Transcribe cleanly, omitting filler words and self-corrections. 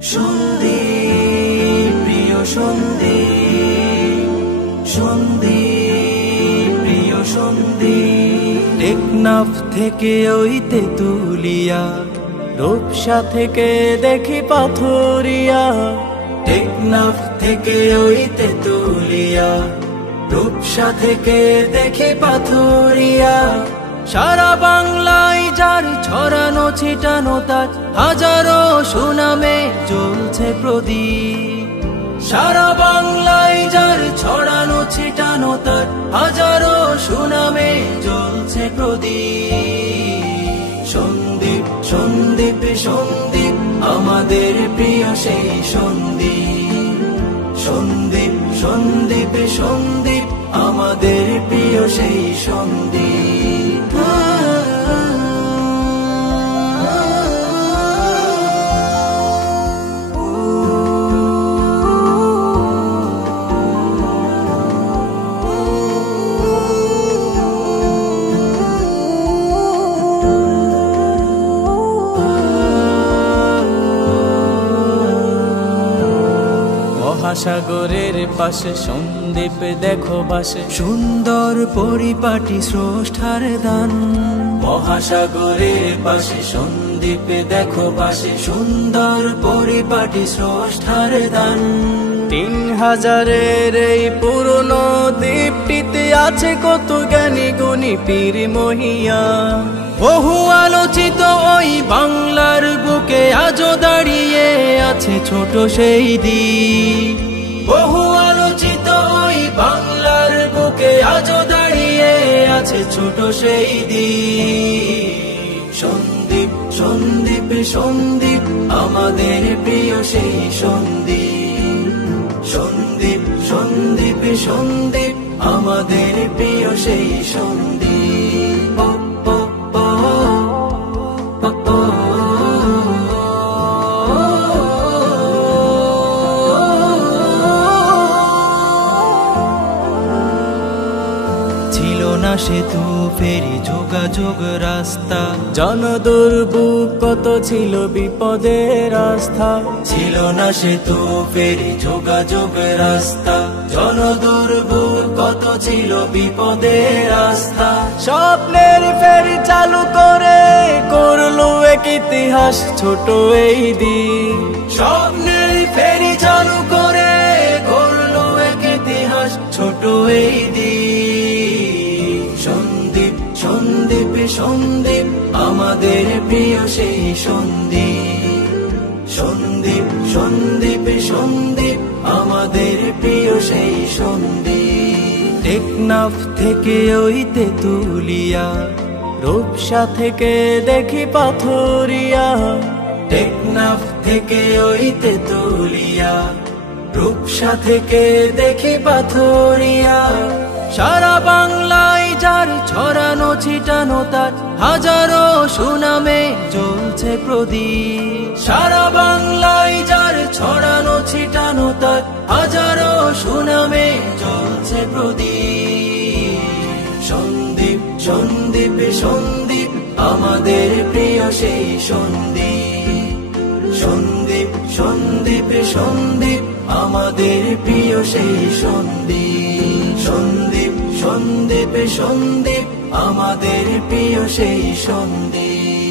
সন্দীপ প্রিয় সন্দীপ, সন্দীপ প্রিয় সন্দীপ। টেকনাফ থেকে ওই তেতুলিয়া, রূপসা থেকে দেখি পাথুরিয়া। টেকনাফ থেকে ওই তেতুলিয়া, রূপসা থেকে দেখি পাথুরিয়া। সারা বাংলায় যার ছড়ানো ছিটানো তার হাজারো সুনামে জ্বলছে প্রদীপ। সারা বাংলায় যার ছড়ানো ছিটানো তার হাজারো সুনামে জ্বলছে প্রদীপ। সন্দীপ সন্দীপ সন্দীপ আমাদের প্রিয় সেই সন্দীপ। সন্দীপ সন্দীপ সন্দীপ আমাদের প্রিয় সেই সন্দীপ। মহাসাগরের পাশে সন্দীপ দেখো বাসে, সুন্দর পরিপাটি স্রষ্টার দান। মহাসাগরের পাশে সন্দীপ দেখো বাসে, সুন্দর পরিপাটি স্রষ্টার দান। 3000-এর এই পুরনো দ্বীপটিতে আছে কত জ্ঞানী গুণী পীর মহিয়া। বহু আলোচিত ওই বাংলার বুকে আজও দাঁড়িয়ে আছে ছোট সেই দ্বীপ। বহু আলোচিত ওই বাংলার বুকে আজও দাঁড়িয়ে আছে ছোট সেই দ্বীপ। সন্দীপ সন্দীপ সন্দীপ আমাদের প্রিয় সেই সন্দীপ। সন্দীপ সন্দীপ সন্দীপ আমাদের প্রিয় সেই সন্দীপ। ছিল না সেতু ফেরি যোগাযোগ রাস্তা, জনদুর্ভোগ কত ছিল বিপদের আস্থা। ছিল না সেতু ফেরি যোগাযোগ রাস্তা, জনদুর্ভোগ কত ছিল বিপদের আস্থা। স্বপ্নের ফেরি চালু করে করলো এক ইতিহাস ছোট এই দ্বীপ। স্বপ্নের ফেরি চালু করে করলো এক ইতিহাস ছোট এই দ্বীপ। সন্দীপ সন্দীপ সন্দীপ আমাদের প্রিয় সেই সন্দীপ। সন্দীপ সন্দীপ সন্দীপ আমাদের প্রিয় সেই সন্দীপ। টেকনাফ থেকে ওই তেতুলিয়া, রূপসা থেকে দেখি পাথুরিয়া। টেকনাফ থেকে ওই তেতুলিয়া, রূপসা থেকে দেখি পাথুরিয়া। সারা বাংলায় যার ছড়ানো ছিটানো তার হাজারো সুনামে জ্বলছে প্রদীপ। সারা বাংলায় যার ছড়ানো ছিটানো তার হাজারো সুনামে জ্বলছে প্রদীপ। সন্দীপ সন্দীপ সন্দীপ আমাদের প্রিয় সেই সন্দীপ। সন্দীপ সন্দীপ সন্দীপ আমাদের প্রিয় সেই সন্দীপ। সন্দীপ সন্দীপ সন্দীপ আমাদের প্রিয় সেই সন্দীপ।